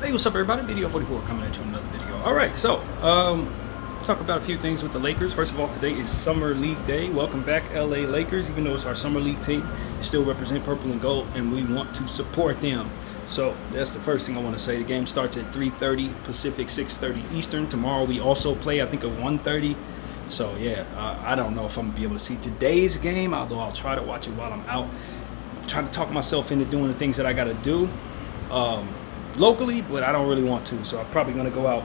Hey, what's up, everybody? Video 44 coming at you with another video. All right, so talk about a few things with the Lakers. First of all, today is Summer League Day. Welcome back, LA Lakers. Even though it's our Summer League team, we still represent purple and gold, and we want to support them. So that's the first thing I want to say. The game starts at 3:30 Pacific, 6:30 Eastern. Tomorrow we also play, I think, at 1:30. So yeah, I don't know if I'm gonna be able to see today's game, although I'll try to watch it while I'm out. I'm trying to talk myself into doing the things that I got to do. Locally, but I don't really want to, so I'm probably going to go out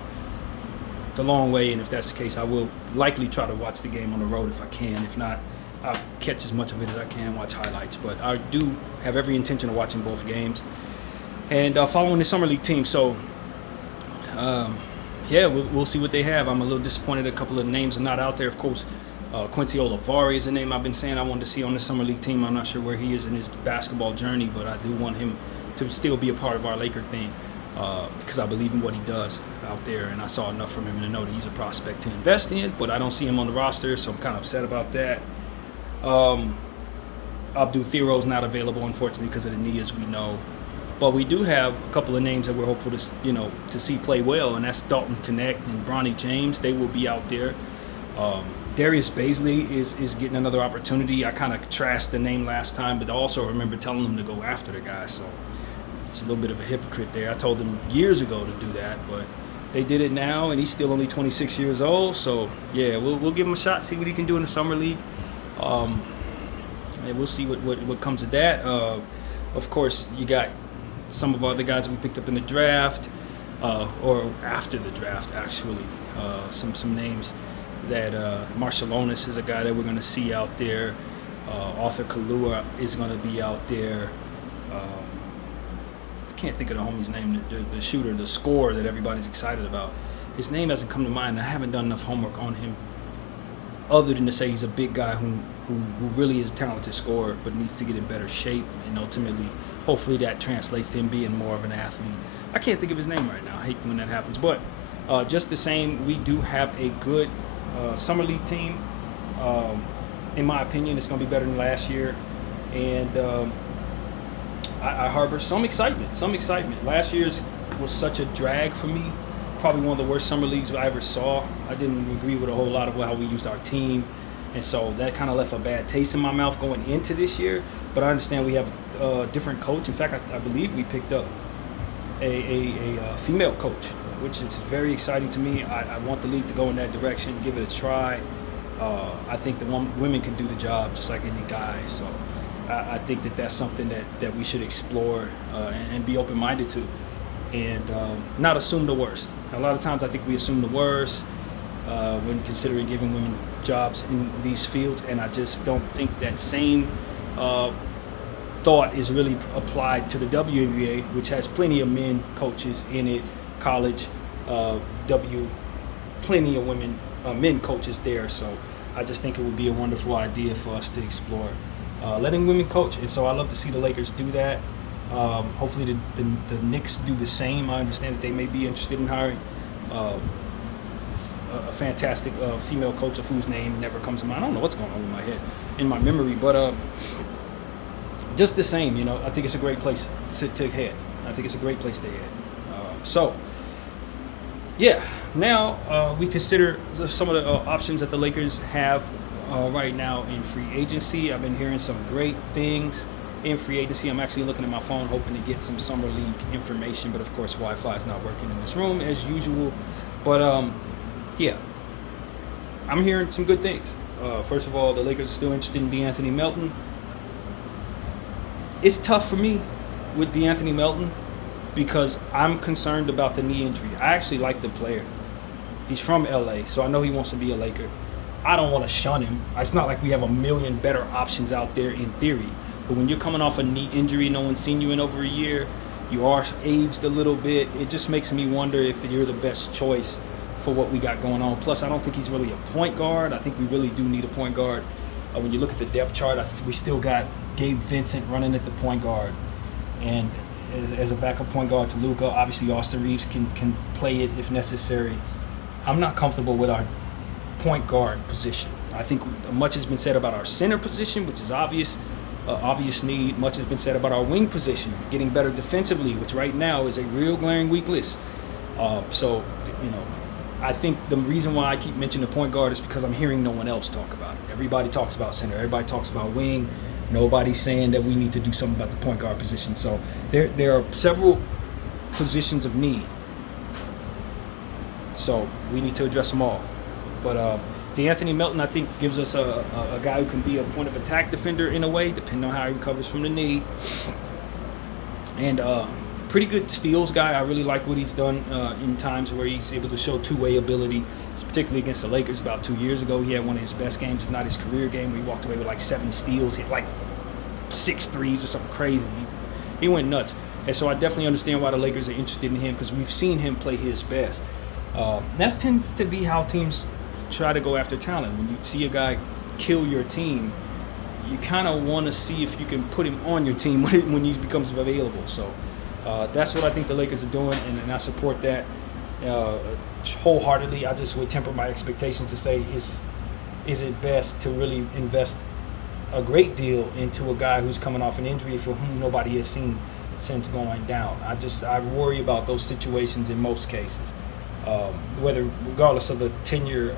the long way, and if that's the case, I will likely try to watch the game on the road if I can. If not, I'll catch as much of it as I can, watch highlights, but I do have every intention of watching both games and following the Summer League team. So yeah, we'll see what they have. I'm a little disappointed a couple of names are not out there. Of course, Quincy Olivari is a name I've been saying I wanted to see on the Summer League team. I'm not sure where he is in his basketball journey, but I do want him to still be a part of our Laker thing because I believe in what he does out there, and I saw enough from him to know that he's a prospect to invest in, but I don't see him on the roster, so I'm kind of upset about that. Abdul Thero's not available, unfortunately, because of the knee, as we know. But we do have a couple of names that we're hopeful to see play well, and that's Dalton Connect and Bronny James. They will be out there. Darius Baisley is getting another opportunity. I kind of trashed the name last time, but I also remember telling them to go after the guy, so it's a little bit of a hypocrite there. I told them years ago to do that, but they did it now, and he's still only 26 years old. So yeah, we'll give him a shot, see what he can do in the summer league, and we'll see what comes of that. Of course, you got some of our other guys that we picked up in the draft, or after the draft, actually. Some names that Marciulionis is a guy that we're going to see out there. Arthur Kalua is going to be out there. I can't think of the homie's name, the shooter, the scorer that everybody's excited about. His name hasn't come to mind. I haven't done enough homework on him other than to say he's a big guy who really is a talented scorer but needs to get in better shape, and ultimately, hopefully that translates to him being more of an athlete. I can't think of his name right now. I hate when that happens. But just the same, we do have a good Summer League team. In my opinion, it's going to be better than last year. And I harbor some excitement. Last year's was such a drag for me. Probably one of the worst summer leagues I ever saw. I didn't agree with a whole lot of how we used our team, and so that kind of left a bad taste in my mouth going into this year. But I understand we have a different coach. In fact, I believe we picked up a female coach, which is very exciting to me. I want the league to go in that direction, give it a try. I think the women can do the job just like any guy. So I think that's something that we should explore and be open-minded to, and not assume the worst. A lot of times I think we assume the worst when considering giving women jobs in these fields, and I just don't think that same thought is really applied to the WNBA, which has plenty of men coaches in it, college, plenty of women, men coaches there. So I just think it would be a wonderful idea for us to explore letting women coach, and so I love to see the Lakers do that. Hopefully the Knicks do the same. I understand that they may be interested in hiring a fantastic female coach of whose name never comes to mind. I don't know what's going on in my head, in my memory, but just the same, I think it's a great place to head. So yeah, now we consider some of the options that the Lakers have right now in free agency. I've been hearing some great things in free agency. I'm actually looking at my phone hoping to get some summer league information, but of course Wi-Fi is not working in this room as usual. But yeah, I'm hearing some good things. First of all, the Lakers are still interested in DeAnthony Melton. It's tough for me with DeAnthony Melton because I'm concerned about the knee injury. I actually like the player. He's from LA, so I know he wants to be a Laker. I don't want to shun him. It's not like we have a million better options out there in theory. But when you're coming off a knee injury, no one's seen you in over a year, you are aged a little bit, it just makes me wonder if you're the best choice for what we got going on. Plus, I don't think he's really a point guard. I think we really do need a point guard. When you look at the depth chart, I think we still got Gabe Vincent running at the point guard. And as a backup point guard to Luka, obviously Austin Reeves can play it if necessary. I'm not comfortable with our point guard position. I think much has been said about our center position, which is obvious. obvious need. Much has been said about our wing position, getting better defensively, which right now is a real glaring weakness. So, you know, I think the reason why I keep mentioning the point guard is because I'm hearing no one else talk about it. Everybody talks about center. Everybody talks about wing. Nobody's saying that we need to do something about the point guard position. So there are several positions of need. So we need to address them all. But DeAnthony Melton, I think, gives us a guy who can be a point of attack defender in a way, depending on how he recovers from the knee. And pretty good steals guy. I really like what he's done in times where he's able to show two-way ability, particularly against the Lakers about 2 years ago. He had one of his best games, if not his career game, where he walked away with like 7 steals, hit like 6 threes or something crazy. He went nuts. And so I definitely understand why the Lakers are interested in him, because we've seen him play his best. That tends to be how teams try to go after talent. When you see a guy kill your team, you kind of want to see if you can put him on your team when he becomes available. So that's what I think the Lakers are doing, and I support that wholeheartedly. I just would temper my expectations to say, is it best to really invest a great deal into a guy who's coming off an injury for whom nobody has seen since going down? I worry about those situations in most cases. Regardless of the tenure,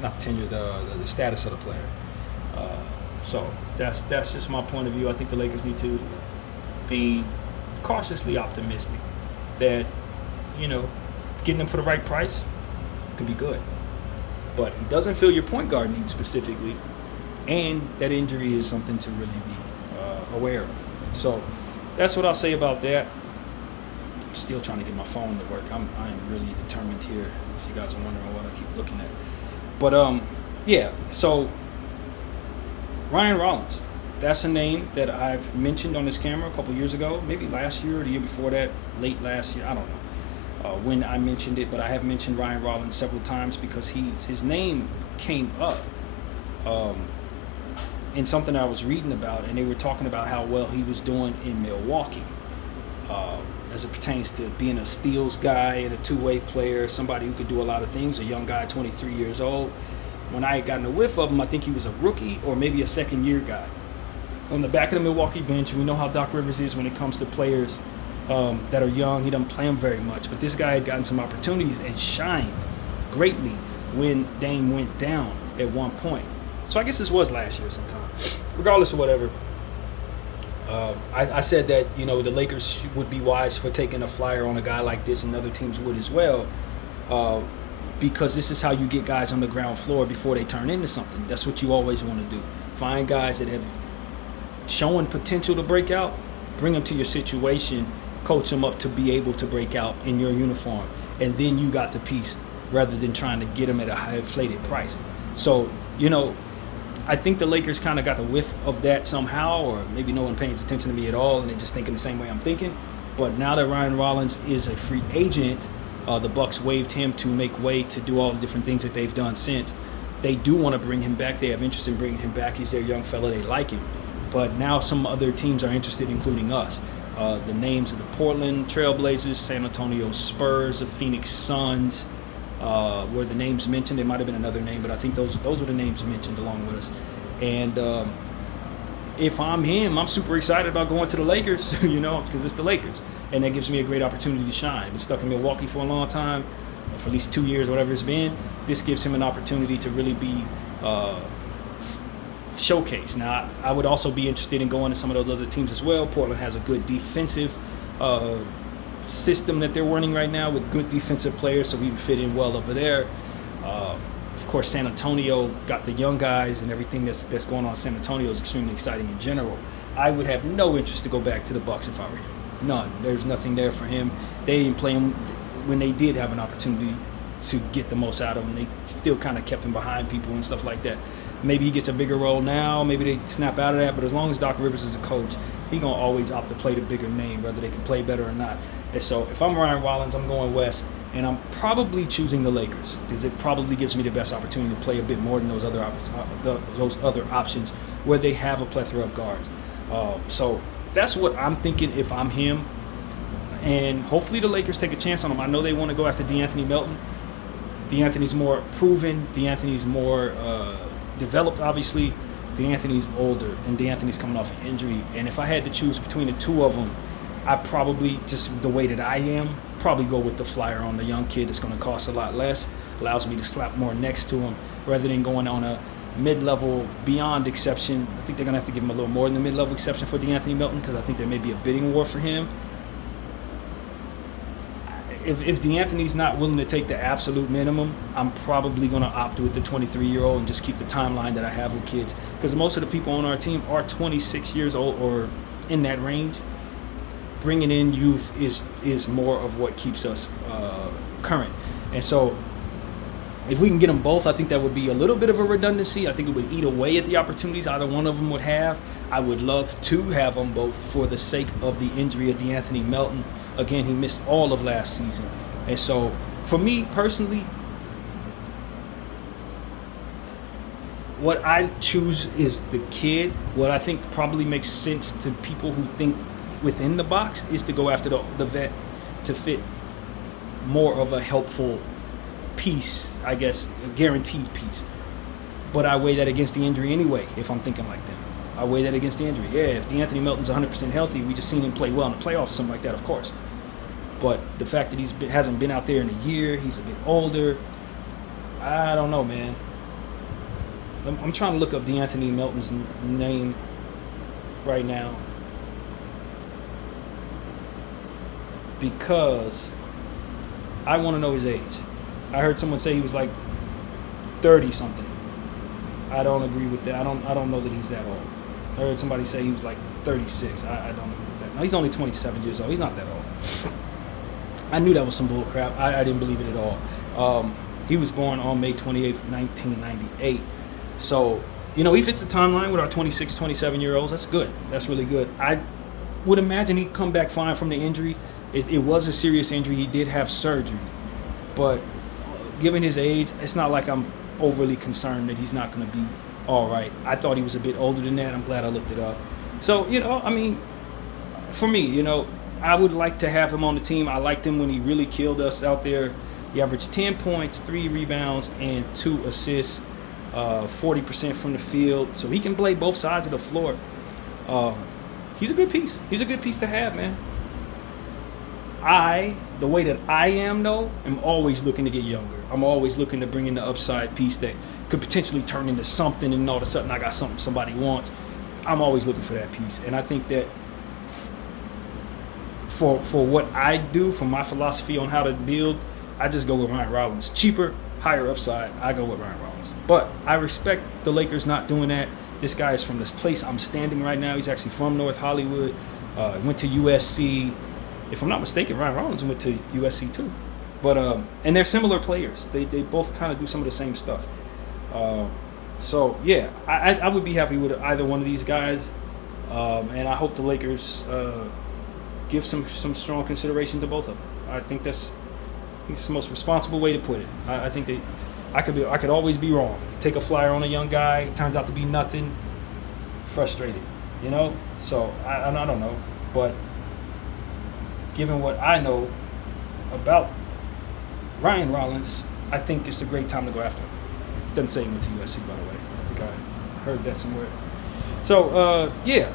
not the tenure, the status of the player. So that's just my point of view. I think the Lakers need to be cautiously optimistic that, you know, getting him for the right price could be good. But he doesn't fill your point guard needs specifically, and that injury is something to really be aware of. So that's what I'll say about that. Still trying to get my phone to work. I am really determined here, if you guys are wondering what I keep looking at. But yeah, so Ryan Rollins, that's a name that I've mentioned on this camera a couple years ago, maybe last year or the year before that, late last year, I don't know when I mentioned it, but I have mentioned Ryan Rollins several times because his name came up in something I was reading about, and they were talking about how well he was doing in Milwaukee. As it pertains to being a steals guy and a two-way player, somebody who could do a lot of things, a young guy, 23 years old. When I had gotten a whiff of him, I think he was a rookie or maybe a second-year guy. On the back of the Milwaukee bench, we know how Doc Rivers is when it comes to players that are young. He doesn't play them very much, but this guy had gotten some opportunities and shined greatly when Dame went down at one point. So I guess this was last year sometime. Regardless of whatever, I said that, you know, the Lakers would be wise for taking a flyer on a guy like this, and other teams would as well, because this is how you get guys on the ground floor before they turn into something. That's what you always want to do. Find guys that have shown potential to break out, bring them to your situation, coach them up to be able to break out in your uniform, and then you got the piece rather than trying to get them at a high inflated price. So, you know, I think the Lakers kind of got the whiff of that somehow, or maybe no one pays attention to me at all and they're just thinking the same way I'm thinking. But now that Ryan Rollins is a free agent, the Bucks waived him to make way to do all the different things that they've done since. They do want to bring him back. They have interest in bringing him back. He's their young fella. They like him. But now some other teams are interested, including us. The names of the Portland Trailblazers, San Antonio Spurs, the Phoenix Suns, were the names mentioned. There might have been another name, but I think those were the names mentioned along with us. And if I'm him, I'm super excited about going to the Lakers, you know, because it's the Lakers. And that gives me a great opportunity to shine. I've been stuck in Milwaukee for a long time, for at least 2 years, whatever it's been. This gives him an opportunity to really be showcased. Now, I would also be interested in going to some of those other teams as well. Portland has a good defensive system that they're running right now with good defensive players, so we would fit in well over there. Of course, San Antonio got the young guys, and everything that's going on in San Antonio is extremely exciting in general. I would have no interest to go back to the Bucks if I were him. None. There's nothing there for him. They didn't play him when they did have an opportunity to get the most out of him. They still kind of kept him behind people and stuff like that. Maybe he gets a bigger role now. Maybe they snap out of that. But as long as Doc Rivers is a coach, he's going to always opt to play the bigger name, whether they can play better or not. And so if I'm Ryan Rollins, I'm going west, and I'm probably choosing the Lakers because it probably gives me the best opportunity to play a bit more than those other options where they have a plethora of guards. So that's what I'm thinking if I'm him. And hopefully the Lakers take a chance on him. I know they want to go after DeAnthony Melton. DeAnthony's more proven. DeAnthony's more developed, obviously. DeAnthony's older, and DeAnthony's coming off an injury. And if I had to choose between the two of them, I probably, just the way that I am, probably go with the flyer on the young kid that's going to cost a lot less, allows me to slap more next to him, rather than going on a mid-level beyond exception. I think they're going to have to give him a little more than the mid-level exception for DeAnthony Melton, because I think there may be a bidding war for him. If DeAnthony's not willing to take the absolute minimum, I'm probably going to opt with the 23-year-old and just keep the timeline that I have with kids. Because most of the people on our team are 26 years old or in that range. Bringing in youth is more of what keeps us current. And so if we can get them both, I think that would be a little bit of a redundancy. I think it would eat away at the opportunities either one of them would have. I would love to have them both for the sake of the injury of DeAnthony Melton. Again, he missed all of last season. And so, for me personally, what I choose is the kid. What I think probably makes sense to people who think within the box is to go after the vet to fit more of a helpful piece, I guess, a guaranteed piece. But I weigh that against the injury anyway, if I'm thinking like that. I weigh that against the injury. Yeah, if DeAnthony Melton's 100% healthy, we just seen him play well in the playoffs, something like that, of course. But the fact that hasn't been out there in a year, he's a bit older, I don't know, man. I'm trying to look up DeAnthony Melton's name right now, because I want to know his age. I heard someone say he was like 30 something. I don't agree with that. I don't know that he's that old. I heard somebody say he was like 36. I don't agree with that. No, he's only 27 years old. He's not that old. I knew that was some bull crap. I didn't believe it at all. He was born on May 28th, 1998. So, he fits the timeline with our 26, 27-year-olds. That's good. That's really good. I would imagine he'd come back fine from the injury. It was a serious injury. He did have surgery. But given his age, it's not like I'm overly concerned that he's not going to be all right. I thought he was a bit older than that. I'm glad I looked it up. So, for me, I would like to have him on the team. I liked him when he really killed us out there. He averaged 10 points, 3 rebounds, and 2 assists, 40% from the field. So he can play both sides of the floor. He's a good piece. He's a good piece to have, man. The way that I am, though, am always looking to get younger. I'm always looking to bring in the upside piece that could potentially turn into something, and all of a sudden I got something somebody wants. I'm always looking for that piece. And I think that for what I do, for my philosophy on how to build, I just go with Ryan Rollins. Cheaper, higher upside, I go with Ryan Rollins. But I respect the Lakers not doing that. This guy is from this place I'm standing right now. He's actually from North Hollywood. Went to USC. If I'm not mistaken, Ryan Rollins went to USC too. But and they're similar players. They both kind of do some of the same stuff. So yeah, I would be happy with either one of these guys. And I hope the Lakers give some strong consideration to both of them. I think it's the most responsible way to put it. I think I could always be wrong. Take a flyer on a young guy, it turns out to be nothing. Frustrated, So I don't know, but given what I know about Ryan Rollins, I think it's a great time to go after him. Doesn't say he went to USC, by the way. I think I heard that somewhere. So yeah.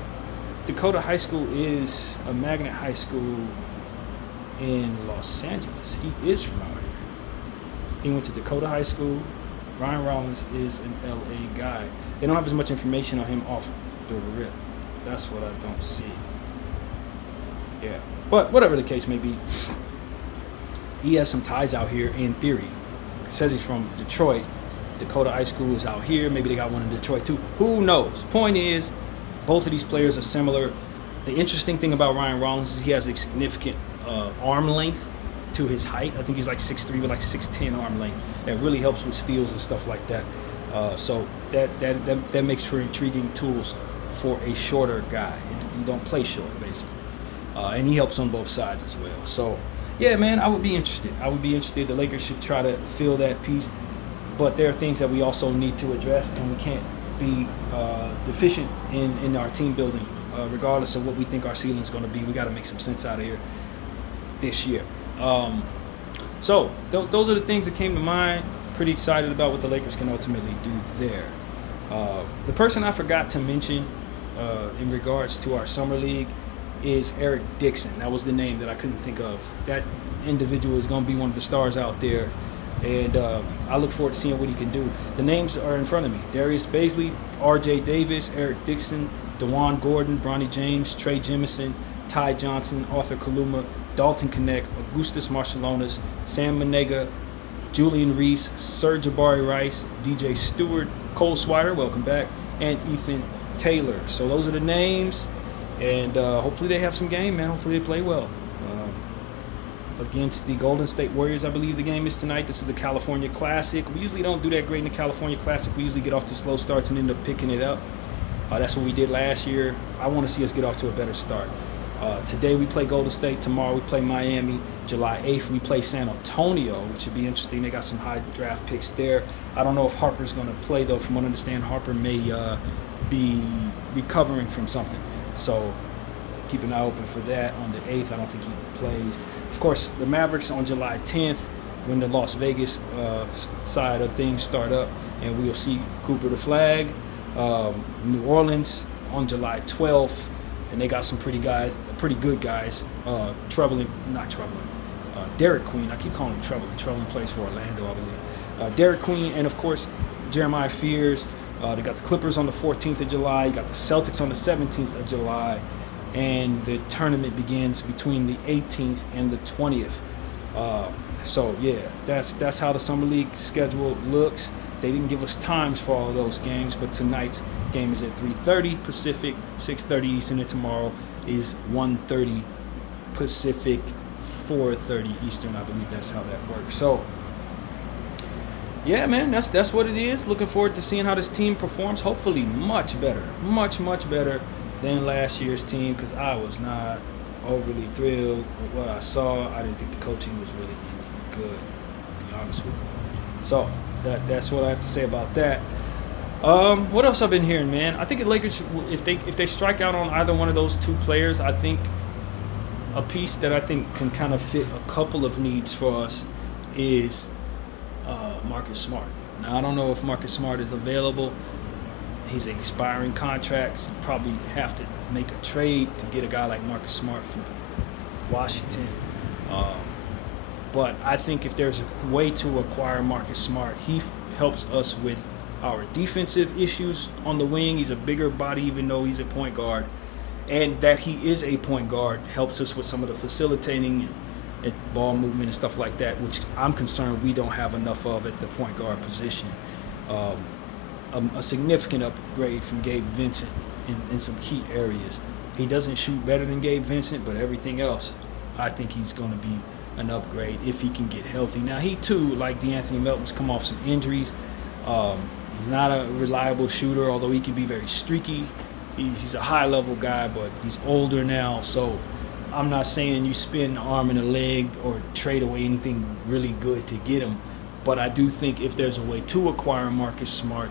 Dakota High School is a magnet high school in Los Angeles. He is from out here. He went to Dakota High School. Ryan Rollins is an LA guy. They don't have as much information on him off the rip. That's what I don't see. Yeah. But whatever the case may be, he has some ties out here in theory. It says he's from Detroit. Dakota High School is out here. Maybe they got one in Detroit too. Who knows? Point is, both of these players are similar. The interesting thing about Ryan Rollins is he has a significant arm length to his height. I think he's like 6'3" with like 6'10" arm length. That really helps with steals and stuff like that. So that makes for intriguing tools for a shorter guy. You don't play short, basically. And he helps on both sides as well. So, yeah, man, I would be interested. The Lakers should try to fill that piece. But there are things that we also need to address, and we can't be deficient in our team building, regardless of what we think our ceiling is going to be. We got to make some sense out of here this year. Those are the things that came to mind. Pretty excited about what the Lakers can ultimately do there. The person I forgot to mention in regards to our summer league is Eric Dixon. That was the name that I couldn't think of. That individual is going to be one of the stars out there, and I look forward to seeing what he can do. The names are in front of me: Darius Baisley, R.J. Davis, Eric Dixon, DeJuan Gordon, Bronny James, Trey Jemison, Ty Johnson, Arthur Kaluma, Dalton Connect, Augustus Marcialonis, Sam Manega, Julian Reese, Sir Jabari Rice, DJ Stewart, Cole Swider, welcome back, and Ethan Taylor. So those are the names, and hopefully they have some game, man. Hopefully they play well. Against the Golden State Warriors, I believe the game is tonight. This is the California Classic. We usually don't do that great in the California Classic. We usually get off to slow starts and end up picking it up. That's what we did last year. I want to see us get off to a better start. Today we play Golden State. Tomorrow we play Miami. July 8th we play San Antonio, which should be interesting. They got some high draft picks there. I don't know if Harper's going to play, though. From what I understand, Harper may be recovering from something. So keep an eye open for that. On the 8th, I don't think he plays. Of course, the Mavericks on July 10th, when the Las Vegas side of things start up, and we'll see Cooper the Flag. New Orleans on July 12th, and they got some pretty good guys. Derek Queen. I keep calling him Trevelin. Trevelin plays for Orlando, I believe. Derek Queen, and of course Jeremiah Fears. They got the Clippers on the 14th of July. You got the Celtics on the 17th of July, and the tournament begins between the 18th and the 20th. So yeah, that's how the summer league schedule looks. They didn't give us times for all of those games, but tonight's game is at 3:30 Pacific, 6:30 Eastern, and tomorrow is 1:30 Pacific, 4:30 Eastern. I believe that's how that works. So yeah, man, that's what it is. Looking forward to seeing how this team performs. Hopefully much better than last year's team, because I was not overly thrilled with what I saw. I didn't think the coaching was really any good, to be honest with you. So that's what I have to say about that. What else I've been hearing, man? I think the Lakers, if they strike out on either one of those two players, I think a piece that I think can kind of fit a couple of needs for us is Marcus Smart. Now, I don't know if Marcus Smart is available. He's an expiring contract, so you probably have to make a trade to get a guy like Marcus Smart from Washington. But I think if there's a way to acquire Marcus Smart, he helps us with our defensive issues on the wing. He's a bigger body, even though he's a point guard. And that he is a point guard helps us with some of the facilitating and ball movement and stuff like that, which I'm concerned we don't have enough of at the point guard position. A significant upgrade from Gabe Vincent in some key areas. He doesn't shoot better than Gabe Vincent, but everything else, I think he's going to be an upgrade if he can get healthy. Now, he too, like DeAnthony Melton's, come off some injuries. He's not a reliable shooter, although he can be very streaky. He's a high-level guy, but he's older now, so I'm not saying you spend an arm and a leg or trade away anything really good to get him, but I do think if there's a way to acquire Marcus Smart,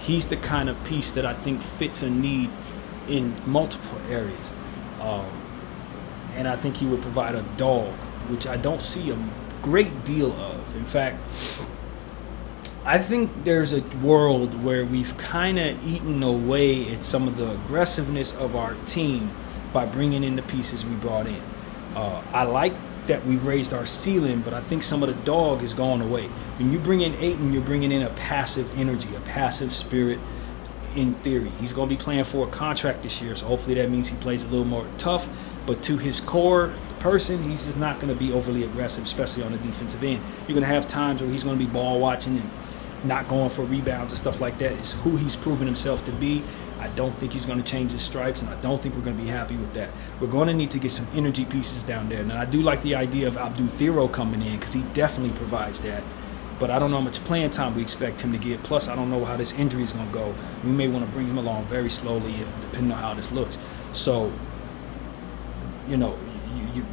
he's the kind of piece that I think fits a need in multiple areas. And I think he would provide a dog, which I don't see a great deal of. In fact, I think there's a world where we've kind of eaten away at some of the aggressiveness of our team by bringing in the pieces we brought in. I like that we've raised our ceiling, but I think some of the dog is going away. When you bring in Ayton, you're bringing in a passive energy, a passive spirit in theory. He's going to be playing for a contract this year, so hopefully that means he plays a little more tough. But to his core person, he's just not going to be overly aggressive, especially on the defensive end. You're going to have times where he's going to be ball watching and not going for rebounds and stuff like that. It's who he's proven himself to be. I don't think he's going to change his stripes, and I don't think we're going to be happy with that. We're going to need to get some energy pieces down there. And I do like the idea of Abdou Thiero coming in, because he definitely provides that. But I don't know how much playing time we expect him to get. Plus, I don't know how this injury is going to go. We may want to bring him along very slowly, depending on how this looks. So, you know,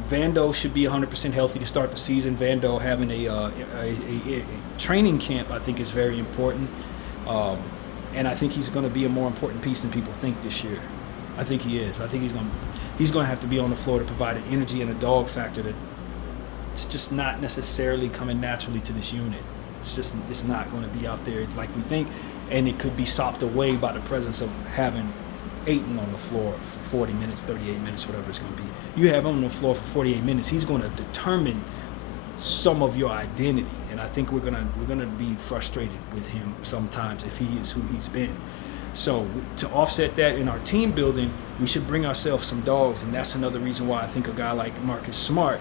Vando should be 100% healthy to start the season. Vando having a training camp, I think, is very important. And I think he's going to be a more important piece than people think this year. I think he is. I think he's going to have to be on the floor to provide an energy and a dog factor that it's just not necessarily coming naturally to this unit. it's not going to be out there like we think, and it could be sopped away by the presence of having Ayton on the floor for 40 minutes, 38 minutes, whatever it's going to be. You have him on the floor for 48 minutes. He's going to determine some of your identity, and I think we're gonna be frustrated with him sometimes if he is who he's been. So to offset that in our team building, we should bring ourselves some dogs, and that's another reason why I think a guy like Marcus Smart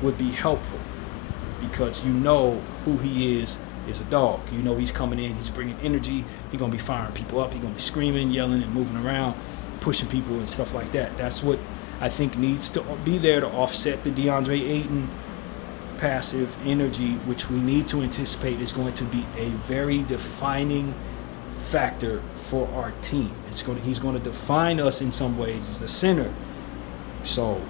would be helpful, because you know who he is a dog. You know he's coming in, he's bringing energy, he's gonna be firing people up, he's gonna be screaming, yelling, and moving around, pushing people and stuff like that. That's what I think needs to be there to offset the DeAndre Ayton passive energy, which we need to anticipate is going to be a very defining factor for our team. He's going to define us in some ways as the center. So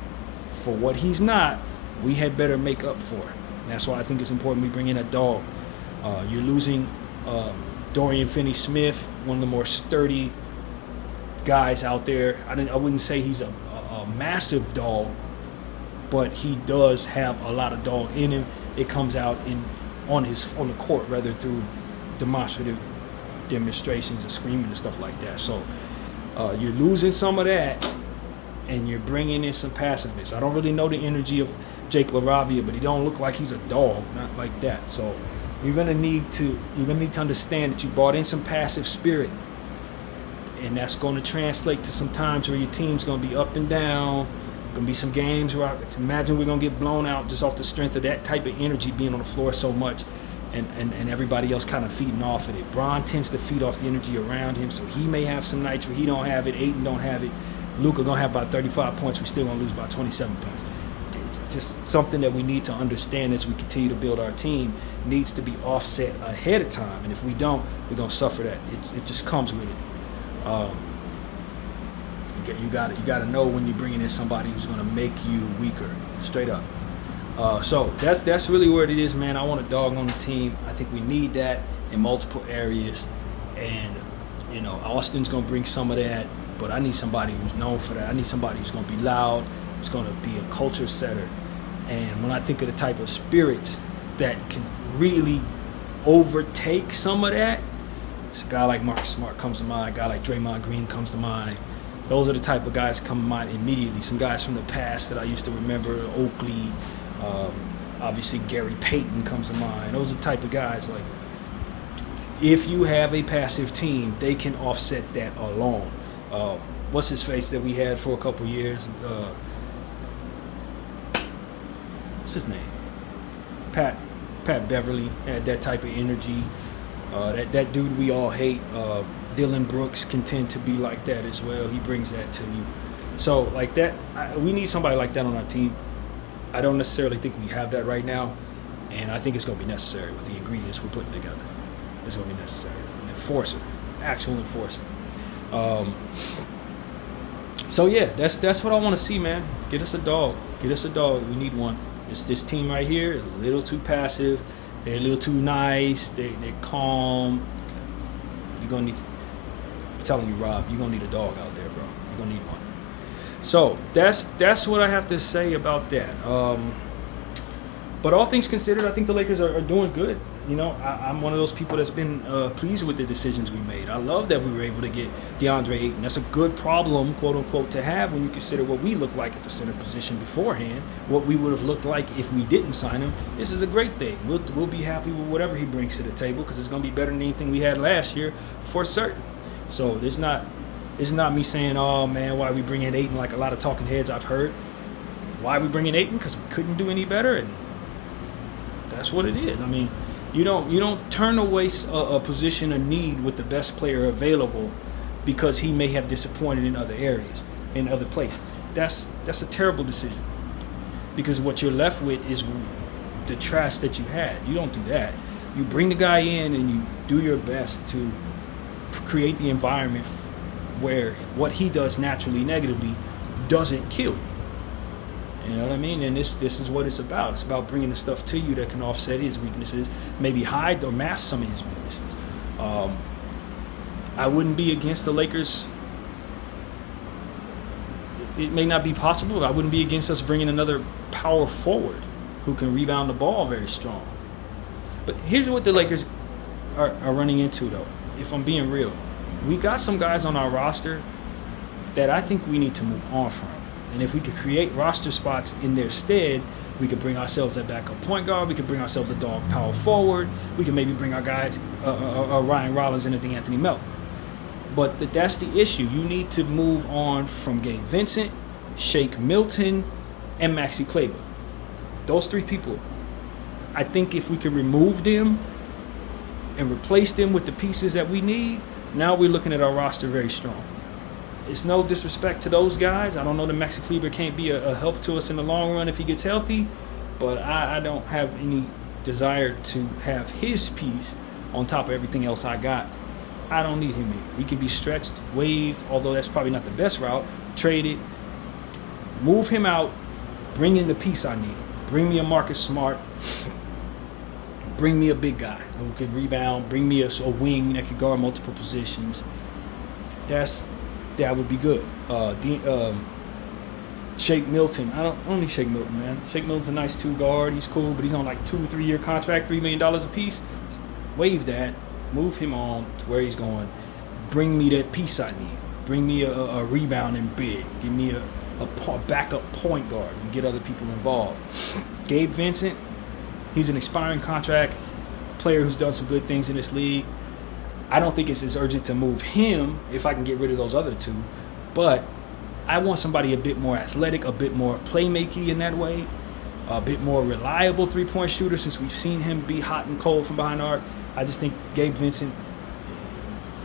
for what he's not, we had better make up for it. That's why I think it's important we bring in a dog. You're losing Dorian Finney-Smith, one of the more sturdy guys out there. I wouldn't say he's a massive dog, but he does have a lot of dog in him. It comes out on the court, rather through demonstrative demonstrations of screaming and stuff like that. So you're losing some of that, and you're bringing in some passiveness. I don't really know the energy of Jake LaRavia, but he don't look like he's a dog, not like that. So you're gonna need to understand that you brought in some passive spirit, and that's going to translate to some times where your team's going to be up and down. Going to be some games where I imagine we're going to get blown out just off the strength of that type of energy being on the floor so much, and everybody else kind of feeding off of it. Bron tends to feed off the energy around him, so he may have some nights where he don't have it. Ayton don't have it. Luka going to have about 35 points. We're still going to lose by 27 points. It's just something that we need to understand as we continue to build our team. It needs to be offset ahead of time, and if we don't, we're going to suffer that. It just comes with it. You got to know when you're bringing in somebody who's going to make you weaker, straight up. So that's really where it is, man. I want a dog on the team. I think we need that in multiple areas, and Austin's going to bring some of that, but I need somebody who's known for that. I need somebody who's going to be loud, who's going to be a culture setter. And when I think of the type of spirits that can really overtake some of that, it's a guy like Marcus Smart comes to mind, a guy like Draymond Green comes to mind. Those are the type of guys come to mind immediately. Some guys from the past that I used to remember, Oakley, obviously Gary Payton comes to mind. Those are the type of guys, like, if you have a passive team, they can offset that alone. What's his face that we had for a couple years? What's his name? Pat Beverly had that type of energy. That dude we all hate, Dylan Brooks, can tend to be like that as well. He brings that to you. So like that, we need somebody like that on our team. I don't necessarily think we have that right now, and I think it's going to be necessary with the ingredients we're putting together. It's going to be necessary. An enforcer, actual enforcer. So yeah, that's what I want to see, man. Get us a dog. Get us a dog. We need one. This team right here is a little too passive. They're a little too nice. They're calm. You're gonna need. I'm telling you, Rob, you're gonna need a dog out there, bro. You're gonna need one. So that's what I have to say about that. But all things considered, I think the Lakers are doing good. I'm one of those people that's been pleased with the decisions we made. I love that we were able to get DeAndre Ayton. That's a good problem, quote unquote, to have when you consider what we looked like at the center position beforehand, what we would have looked like if we didn't sign him. This is a great thing. We'll be happy with whatever he brings to the table, because it's going to be better than anything we had last year for certain. So it's not me saying, oh man, why are we bringing Ayton, like a lot of talking heads I've heard. Why are we bringing Ayton? Because we couldn't do any better, and that's what it is. I mean, you don't turn away a position of need with the best player available because he may have disappointed in other areas, in other places. That's a terrible decision, because what you're left with is the trash that you had. You don't do that. You bring the guy in and you do your best to create the environment where what he does naturally negatively doesn't kill you. You know what I mean? And this is what it's about. It's about bringing the stuff to you that can offset his weaknesses, maybe hide or mask some of his weaknesses. I wouldn't be against the Lakers. It may not be possible, but I wouldn't be against us bringing another power forward who can rebound the ball very strong. But here's what the Lakers are running into, though. If I'm being real, we got some guys on our roster that I think we need to move on from. And if we could create roster spots in their stead, we could bring ourselves a backup point guard. We could bring ourselves a dog power forward. We can maybe bring our guys, Ryan Rollins and Anthony Melton. But that's the issue. You need to move on from Gabe Vincent, Shake Milton, and Maxi Kleber. Those three people. I think if we could remove them and replace them with the pieces that we need, now we're looking at our roster very strong. It's no disrespect to those guys. I don't know that Maxi Kleber can't be a help to us in the long run if he gets healthy, but I don't have any desire to have his piece on top of everything else I got. I don't need him here. He can be stretched, waived, although that's probably not the best route, traded, move him out, bring in the piece I need. Bring me a Marcus Smart, bring me a big guy who could rebound, bring me a wing that could guard multiple positions. That would be good. Shake Milton. I don't need Shake Milton, man. Shake Milton's a nice 2 guard. He's cool, but he's on like 2-3 year contract, $3 million a piece. Waive that. Move him on to where he's going. Bring me that piece I need. Bring me a rebounding big. Give me a backup point guard and get other people involved. Gabe Vincent, he's an expiring contract, player who's done some good things in this league. I don't think it's as urgent to move him if I can get rid of those other two, but I want somebody a bit more athletic, a bit more playmaking in that way, a bit more reliable three-point shooter since we've seen him be hot and cold from behind the arc. I just think Gabe Vincent,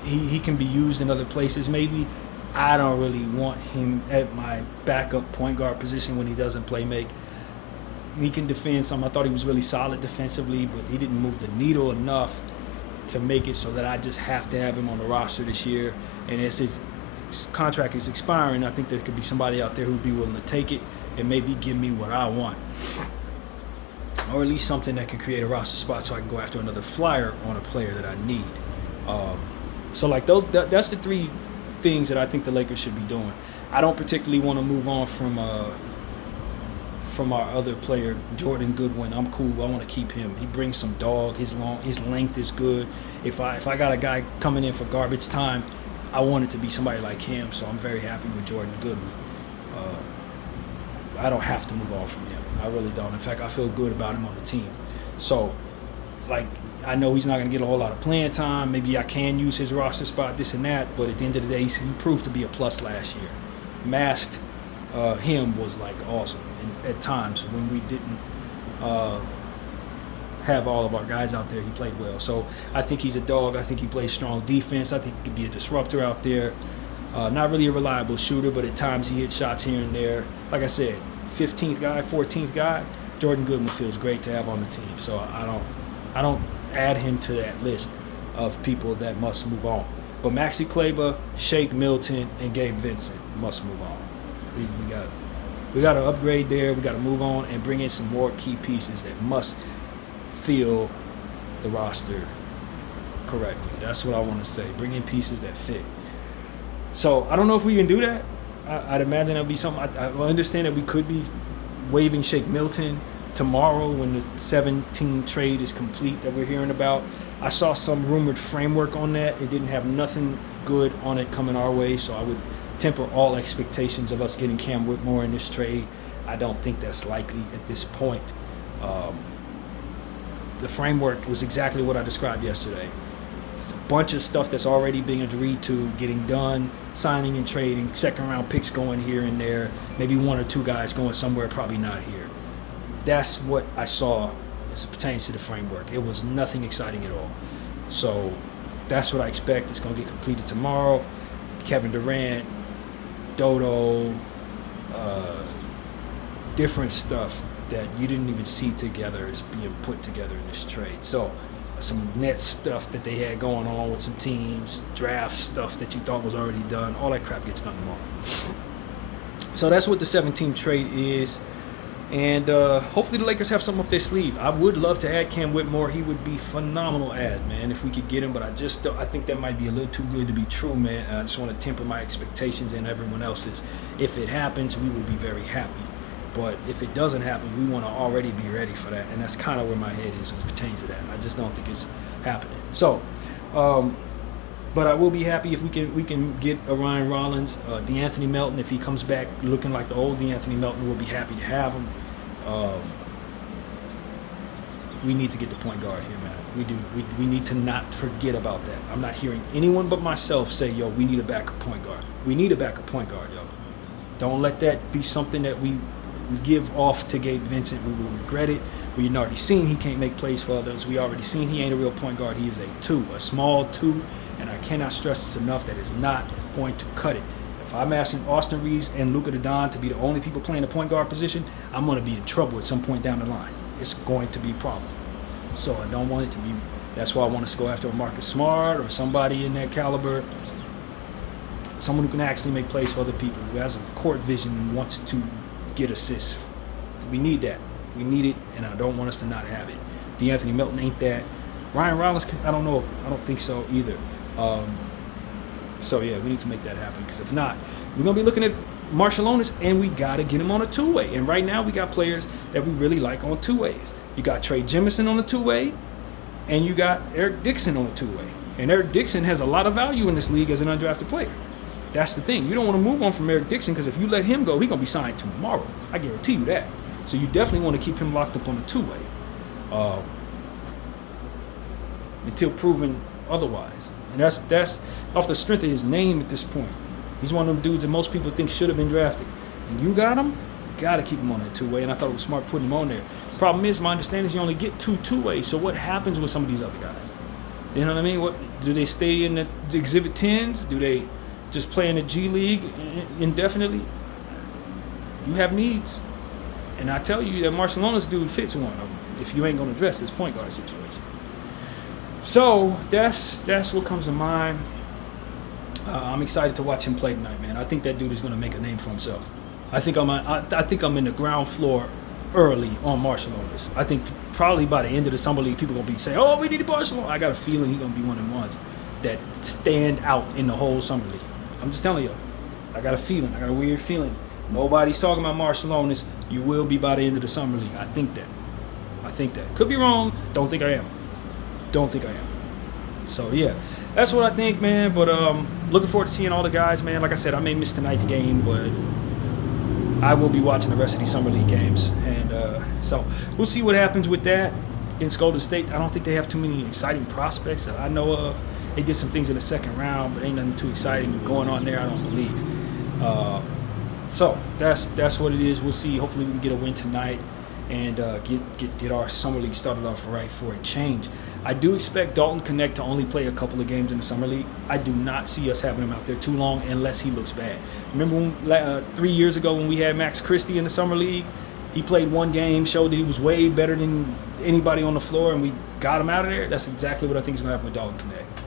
he can be used in other places maybe. I don't really want him at my backup point guard position when he doesn't play make. He can defend some. I thought he was really solid defensively, but he didn't move the needle enough to make it so that I just have to have him on the roster this year. And as his contract is expiring, I think there could be somebody out there who'd be willing to take it and maybe give me what I want. Or at least something that can create a roster spot so I can go after another flyer on a player that I need. So like that's the three things that I think the Lakers should be doing. I don't particularly want to move on from our other player, Jordan Goodwin. I'm cool. I want to keep him. He brings some dog. His length is good. If I got a guy coming in for garbage time, I want it to be somebody like him. So I'm very happy with Jordan Goodwin. I don't have to move on from him. I really don't. In fact, I feel good about him on the team. So, like, I know he's not going to get a whole lot of playing time. Maybe I can use his roster spot, this and that. But at the end of the day, he proved to be a plus last year. Masked him was, like, awesome. And at times when we didn't have all of our guys out there, he played well. So I think he's a dog. I think he plays strong defense. I think he could be a disruptor out there. Not really a reliable shooter, but at times he hits shots here and there. Like I said, 15th guy, 14th guy, Jordan Goodwin feels great to have on the team. So I don't add him to that list of people that must move on. But Maxi Kleber, Shake Milton, and Gabe Vincent must move on. We got to upgrade there. We got to move on and bring in some more key pieces that must fill the roster correctly. That's what I want to say. Bring in pieces that fit. So I don't know if we can do that. I'd imagine that'll be something. I understand that we could be waiving Shake Milton tomorrow when the 17 trade is complete that we're hearing about. I saw some rumored framework on that. It didn't have nothing good on it coming our way, so I would temper all expectations of us getting Cam Whitmore in this trade. I don't think that's likely at this point. The framework was exactly what I described yesterday. It's a bunch of stuff that's already being agreed to, getting done, signing and trading, second round picks going here and there, maybe one or two guys going somewhere, probably not here. That's what I saw as it pertains to the framework. It was nothing exciting at all. So that's what I expect. It's going to get completed tomorrow. Kevin Durant, Dodo, different stuff that you didn't even see together is being put together in this trade. So some net stuff that they had going on with some teams, draft stuff that you thought was already done, all that crap gets done tomorrow. So that's what the 17 trade is. And hopefully the Lakers have something up their sleeve. I would love to add Cam Whitmore. He would be phenomenal ad, man, if we could get him. But I think that might be a little too good to be true, man. I just want to temper my expectations and everyone else's. If it happens, we will be very happy. But if it doesn't happen, we want to already be ready for that, and that's kind of where my head is as it pertains to that. I just don't think it's happening. So, but I will be happy if we can get a Ryan Rollins, DeAnthony Melton. If he comes back looking like the old DeAnthony Melton, we'll be happy to have him. We need to get the point guard here, man. We do. We need to not forget about that. I'm not hearing anyone but myself say, yo, we need a backup point guard. We need a backup point guard, yo. Don't let that be something that we give off to Gabe Vincent. We will regret it. We already seen he can't make plays for others. We already seen he ain't a real point guard. He is a 2, a small 2, and I cannot stress this enough, that is not going to cut it. If I'm asking Austin Reeves and Luka Doncic to be the only people playing the point guard position, I'm going to be in trouble at some point down the line. It's going to be a problem. So I don't want it to be. That's why I want us to go after a Marcus Smart or somebody in that caliber, someone who can actually make plays for other people, who has a court vision and wants to get assists. We need that. We need it, and I don't want us to not have it. DeAnthony Melton ain't that. Ryan Rollins, I don't know. I don't think so either. So yeah, we need to make that happen, because if not, we're gonna be looking at Marciulionis, and we gotta get him on a 2-way. And right now, we got players that we really like on 2-ways. You got Trey Jemison on the 2-way, and you got Eric Dixon on the 2-way. And Eric Dixon has a lot of value in this league as an undrafted player. That's the thing. You don't want to move on from Eric Dixon, because if you let him go, he's gonna be signed tomorrow. I guarantee you that. So you definitely want to keep him locked up on the 2-way until proven otherwise. And that's off the strength of his name at this point. He's one of them dudes that most people think should have been drafted. And you got him, you got to keep him on that 2-way. And I thought it was smart putting him on there. Problem is, my understanding is you only get 2 2-ways. So what happens with some of these other guys? You know what I mean? What do they stay in the Exhibit 10s? Do they just play in the G League indefinitely? You have needs. And I tell you that Marciulionis dude fits one of them if you ain't going to address this point guard situation. So that's what comes to mind. I'm excited to watch him play tonight, man. I think that dude is going to make a name for himself. I think I'm in the ground floor early on Marciulionis. I think probably by the end of the summer league, people are going to be saying, "Oh, we need Marciulionis." I got a feeling he's going to be one of the ones that stand out in the whole summer league. I'm just telling you. I got a feeling. I got a weird feeling. Nobody's talking about Marciulionis. You will be by the end of the summer league. I think that. Could be wrong. Don't think I am. So yeah, that's what I think, man. But looking forward to seeing all the guys, man. Like I said, I may miss tonight's game, but I will be watching the rest of these summer league games, and so we'll see what happens with that against Golden State. I don't think they have too many exciting prospects that I know of. They did some things in the second round, but ain't nothing too exciting going on there, I don't believe. So that's what it is. We'll see. Hopefully we can get a win tonight and get our summer league started off right for a change. I do expect Dalton Knecht to only play a couple of games in the summer league. I do not see us having him out there too long unless he looks bad. Remember when, 3 years ago when we had Max Christie in the summer league? He played one game, showed that he was way better than anybody on the floor, and we got him out of there. That's exactly what I think is going to happen with Dalton Knecht.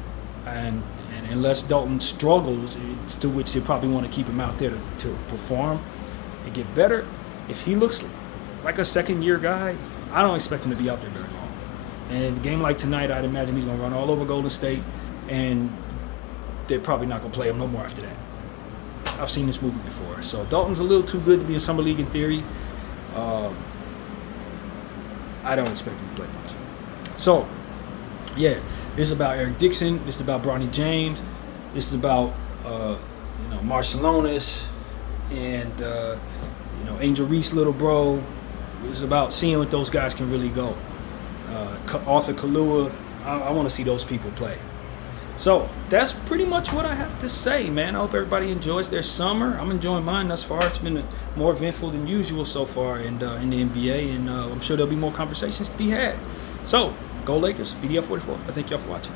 And unless Dalton struggles, to which they probably want to keep him out there to perform, to get better, if he looks like a second-year guy, I don't expect him to be out there very long. And a game like tonight, I'd imagine he's going to run all over Golden State, and they're probably not going to play him no more after that. I've seen this movie before. So Dalton's a little too good to be in summer league in theory. I don't expect him to play much. So, yeah, this is about Eric Dixon. This is about Bronny James. This is about Marciulionis and Angel Reese, little bro. It's about seeing what those guys can really go. Arthur Kalua, I want to see those people play. So that's pretty much what I have to say, man. I hope everybody enjoys their summer. I'm enjoying mine thus far. It's been more eventful than usual so far in the NBA, and I'm sure there'll be more conversations to be had. So, go Lakers, BDF 44. I thank y'all for watching.